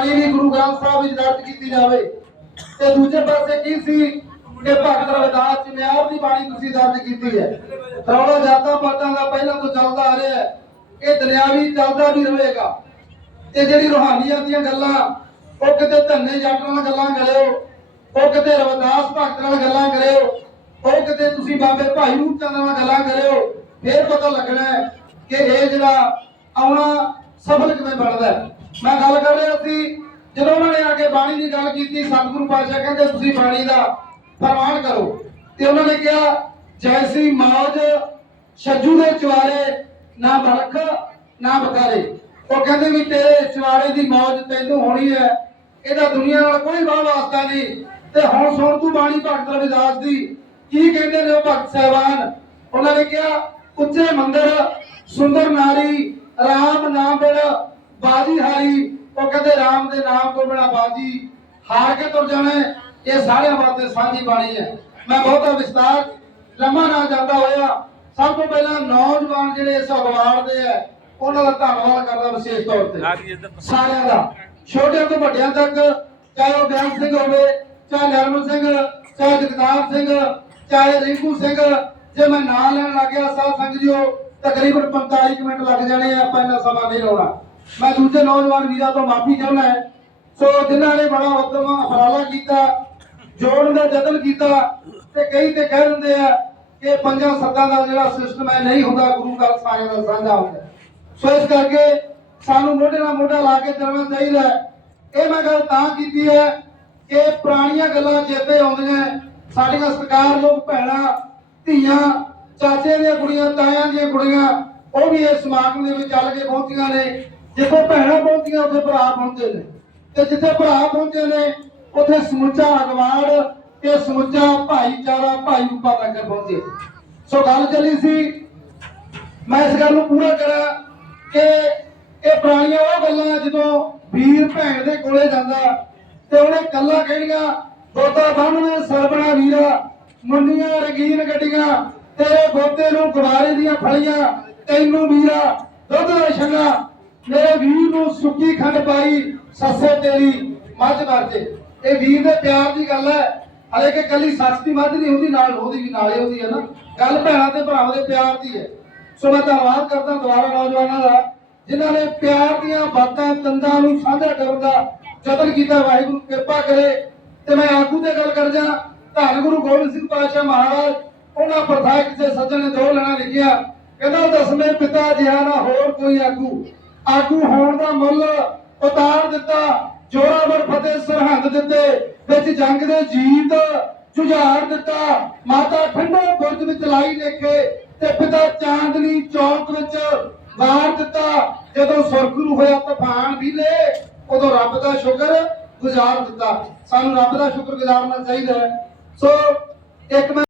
ਬਾਣੀ ਵੀ ਗੁਰੂ ਗ੍ਰੰਥ ਸਾਹਿਬ ਵਿੱਚ ਦਰਜ ਕੀਤੀ ਜਾਵੇ। ਤੇ ਦੂਜੇ ਪਾਸੇ ਕੀ ਸੀ ਕਿ ਭਗਤ ਰਵਿਦਾਸ ਜੀ ਮਿਆਰ ਦੀ ਬਾਣੀ ਤੁਸੀਂ ਦਰਜ ਕੀਤੀ ਹੈ। ਰੌਲਾ ਜਾਤਾਂ ਪਾਤਾਂ ਦਾ ਪਹਿਲਾਂ ਤੋਂ ਚੱਲਦਾ ਆ ਰਿਹਾ ਹੈ। ਇਹ ਦੁਨਿਆਵੀ ਚੱਲਦਾ ਵੀ ਰਹੇਗਾ। ਤੇ ਜਿਹੜੀ ਰੋਹਾਨੀਅਤ ਦੀਆਂ ਗੱਲਾਂ, ਉਹ ਕਿਤੇ ਧੰਨੇ ਜੱਟ ਨਾਲ ਗੱਲਾਂ ਕਰਿਓ, ਉਹ ਕਿਤੇ ਰਵਿਦਾਸ ਭਗਤ ਨਾਲ ਗੱਲਾਂ ਕਰਿਓ, ਉਹ ਕਿਤੇ ਤੁਸੀਂ ਬਾਬੇ ਭਾਈ ਰੂਪ ਚੰਦ ਨਾਲ ਗੱਲਾਂ ਕਰਿਓ, ਫੇਰ ਪਤਾ ਲੱਗਣਾ ਕਿ ਇਹ ਜਿਹੜਾ ਆਉਣਾ ਸਫਲ ਕਿਵੇਂ ਬਣਦਾ ਹੈ। ਮੈਂ ਗੱਲ ਕਰ ਰਿਹਾ ਸੀ, ਜਦੋਂ ਉਹਨਾਂ ਨੇ ਆ ਕੇ ਬਾਣੀ ਦੀ ਗੱਲ ਕੀਤੀ, ਸਤਿਗੁਰੂ ਪਾਤਸ਼ਾਹ ਕਹਿੰਦੇ, ਤੁਸੀਂ ਬਾਣੀ ਦਾ ਫਰਮਾਨ ਕਰੋ। ਤੇ ਉਹਨਾਂ ਨੇ ਕਿਹਾ, ਜੈਸੀ ਮੌਜ ਛੱਜੂ ਦੇ ਚਵਾਰੇ ਨਾ ਬਰਖ ਨਾ ਬਕਾਰੇ। ਉਹ ਕਹਿੰਦੇ ਵੀ ਤੇਰੇ ਚਵਾਰੇ ਦੀ ਮੌਜ ਤੈਨੂੰ ਹੋਣੀ ਹੈ। ਇਹਦਾ ਦੁਨੀਆ ਨਾਲ ਕੋਈ ਵਾਹ ਵਾਸਤਾ ਨਹੀਂ। ਤੇ ਹੁਣ ਸੁਣ ਤੂੰ ਬਾਣੀ ਭਗਤ ਰਵਿਦਾਸ ਦੀ। ਕੀ ਕਹਿੰਦੇ ਨੇ ਉਹ ਭਗਤ ਸਹਿਬਾਨ? ਉਹਨਾਂ ਨੇ ਕਿਹਾ, ਉੱਚੇ ਮੰਦਰ, ਸੁੰਦਰ ਨਾਰੀ RAM ਨਾਮ ਬਿਨ ਬਾਜੀ ਹਾਰੀ ਕਹਿੰਦੇ RAM ਦੇ ਨਾਮ ਤੋਂ ਬਿਨਾ ਬਾਜੀ ਹਾਰ ਕੇ ਤੁਰ ਜਾਣਾ। ਇਹ ਸਾਰਿਆਂ ਵਾਸਤੇ ਸਾਂਝੀ ਬਾਣੀ ਹੈ। ਮੈਂ ਬਹੁਤਾ ਵਿਸਤਾਰ ਲੰਮਾ ਨਾ ਜਾਂਦਾ ਹੋਇਆ। ਸਭ ਤੋਂ ਪਹਿਲਾਂ ਨੌਜਵਾਨ ਜਿਹੜੇ ਇਸ ਅਖਬਾਰ ਦੇ ਹੈ ਉਹਨਾਂ ਦਾ ਧੰਨਵਾਦ ਕਰਦਾ ਵਿਸ਼ੇਸ਼ ਤੌਰ ਤੇ। ਸਾਰਿਆਂ ਦਾ। ਛੋਟਿਆਂ ਤੋਂ ਵੱਡਿਆਂ ਤੱਕ ਚਾਹੇ ਉਹ ਬਿਆਨ ਸਿੰਘ ਹੋਵੇ ਚਾਹੇ ਨਰਮਲ ਸਿੰਘ ਚਾਹੇ ਜਗਤਾਰ ਸਿੰਘ ਚਾਹੇ ਰਿੰਕੂ ਸਿੰਘ ਜੇ ਮੈਂ ਨਾਂ ਲੈਣ ਲੱਗਿਆ ਸਾਧ ਸੰਗ ਜੀਓ ਤਕਰੀਬਨ 45 ਕੁ ਮਿੰਟ ਲੱਗ ਜਾਣੇ ਆਪਾਂ ਇੰਨਾ ਸਮਾਂ ਨਹੀਂ ਲਾਉਣਾ। ਮੈਂ ਦੂਜੇ ਨੌਜਵਾਨ ਵੀਰਾਂ ਤੋਂ ਮਾਫੀ ਚਾਹੁੰਦਾ ਹਾਂ। ਸੋ ਜਿਨ੍ਹਾਂ ਨੇ ਬੜਾ ਉਦਮ ਉਪਰਾਲਾ ਕੀਤਾ ਜੋੜਨ ਦਾ ਯਤਨ ਕੀਤਾ ਤੇ ਕਈ ਤੇ ਕਹਿ ਦਿੰਦੇ ਆ ਕਿ ਪੰਜਾਂ ਸੱਤਾਂ ਦਾ ਜਿਹੜਾ ਸਿਸਟਮ ਹੈ ਨਹੀਂ ਹੁੰਦਾ, ਗੁਰੂ ਘਰ ਸਾਰਿਆਂ ਦਾ ਸਾਂਝਾ ਹੁੰਦਾ ਸੋ ਇਸ ਕਰਕੇ ਸਾਨੂੰ ਮੋਢੇ ਨਾਲ ਮੋਢਾ ਲਾ ਕੇ ਚੱਲਣਾ ਚਾਹੀਦਾ ਇਹ ਮੈਂ ਗੱਲ ਤਾਂ ਕੀਤੀ ਹੈ ਕਿ ਪੁਰਾਣੀਆਂ ਗੱਲਾਂ ਚੇਤੇ ਆਉਂਦੀਆਂ ਸਾਡੀਆਂ ਸਰਕਾਰ ਲੋਕ ਭੈਣਾਂ, ਧੀਆਂ, ਚਾਚੇ ਦੀਆਂ ਕੁੜੀਆਂ, ਤਾਇਆਂ ਦੀਆਂ ਕੁੜੀਆਂ, ਉਹ ਵੀ ਇਸ ਸਮਾਗਮ ਦੇ ਵਿੱਚ ਚੱਲ ਕੇ ਪਹੁੰਚੀਆਂ ਨੇ। ਜਿੱਥੇ ਭੈਣਾਂ ਪਹੁੰਚੀਆਂ, ਉੱਥੇ ਭਰਾ ਪਹੁੰਚੇ ਨੇ। ਤੇ ਜਿੱਥੇ ਭਰਾ ਪਹੁੰਚੇ ਨੇ, ਉੱਥੇ ਸਮੁੱਚਾ ਅਗਵਾੜ ਤੇ ਸਮੁੱਚਾ ਭਾਈਚਾਰਾ, ਭਾਈ ਰੂਪਾ ਤੱਕ ਪਹੁੰਚੇ। ਸੋ ਗੱਲ ਚੱਲੀ ਸੀ, ਮੈਂ ਇਸ ਗੱਲ ਨੂੰ ਪੂਰਾ ਕਰਾਂ ਕਿ ਇਹ ਪੁਰਾਣੀਆਂ ਉਹ ਗੱਲਾਂ ਜਦੋਂ ਵੀਰ ਭੈਣ ਦੇ ਕੋਲੇ ਜਾਂਦਾ ਤੇ ਉਹਨੇ ਕੱਲਾ ਕਹਿਣੀਆਂ, ਗੋਤਾ ਬੰਨਵੇਂ ਸਰਬਣਾ ਵੀਰਾ, ਮੁੰਨੀਆਂ ਰੰਗੀਨ ਗੱਡੀਆਂ, ਤੇਰੇ ਗੋਤੇ ਨੂੰ ਗੁਬਾਰੇ ਦੀਆਂ ਫਲੀਆਂ, ਤੈਨੂੰ ਵੀਰਾ, ਦੁੱਧ ਦਾ ਛੰਗਾ ਮੇਰੇ ਵੀਰ ਨੂੰ ਸੁੱਕੀ ਖੰਡ ਪਾਈ, ਸੱਸੇ ਤੇਰੀ, ਮੱਝ ਵਰਤੇ ਇਹ ਵੀਰ ਦੇ ਪਿਆਰ ਦੀ ਗੱਲ ਹੈ। ਹਲੇ ਕਿ ਕੱਲੀ ਸੱਸ ਦੀ ਮੱਝ ਨਹੀਂ ਹੁੰਦੀ, ਨਾਲ ਉਹਦੀ ਵੀ ਨਾਲੇ ਹੁੰਦੀ ਹੈ ਨਾ। ਗੱਲ ਭੈਣਾਂ ਤੇ ਭਰਾਵਾਂ ਦੇ ਪਿਆਰ ਦੀ ਹੈ। ਸੋ ਮੈਂ ਧੰਨਵਾਦ ਕਰਦਾ ਦੁਆਰਾ ਨੌਜਵਾਨਾਂ ਦਾ, ਜਿਨ੍ਹਾਂ ਨੇ ਪਿਆਰ ਦੀਆਂ ਬਾਤਾਂ ਤੰਦਾਂ ਨੂੰ ਸਾਂਝਾ ਕਰਨ ਦਾ ਯਤਨ ਕੀਤਾ। ਵਾਹਿਗੁਰੂ ਕਿਰਪਾ ਕਰੇ। ਤੇ ਮੈਂ ਆਗੂ ਤੇ ਗੱਲ ਕਰ ਜਾ ਧੰਨ ਗੁਰੂ ਗੋਬਿੰਦ ਸਿੰਘ ਪਾਤਸ਼ਾਹ ਮਹਾਰਾਜ, ਉਹਨਾਂ ਪ੍ਰਥਾ ਕਿਸੇ ਸੱਜਣ ਨੇ ਦੋ ਲੈਣਾ ਲਿਖਿਆ। ਕਹਿੰਦਾ, ਦਸਵੇਂ ਪਿਤਾ ਜਿਹਾ ਨਾ ਹੋਰ ਕੋਈ ਆਗੂ। ਆਗੂ ਹੋਣ ਦਾ ਮੁੱਲ ਉਤਾਰ ਦਿੱਤਾ ਜੋਰਾਵਰ ਫਤਿਹ ਸਰਹੰਦ ਦਿੱਤੇ, ਵਿੱਚ ਜੰਗ ਦੇ ਜੀਤ ਜੁਝਾਰ ਦਿੱਤਾ। ਮਾਤਾ ਠੰਡੇ ਬੁਰਜ ਵਿੱਚ ਲਾਈ ਦੇਖੇ ਤੇ ਪਿਤਾ ਚਾਂਦਨੀ ਚੌਕ ਵਿੱਚ ਵਾਰ ਦਿੱਤਾ। ਜਦੋਂ ਸੁਰਖਰੂ ਹੋਇਆ ਤੂਫਾਨ ਵੀਲੇ, ਉਦੋਂ ਰੱਬ ਦਾ ਸ਼ੁਕਰ ਗੁਜ਼ਾਰ ਦਿੱਤਾ। ਸਾਨੂੰ ਰੱਬ ਦਾ ਸ਼ੁਕਰ ਗੁਜ਼ਾਰਨਾ ਚਾਹੀਦਾ ਹੈ। ਸੋ, ਇੱਕ ਮੈਂ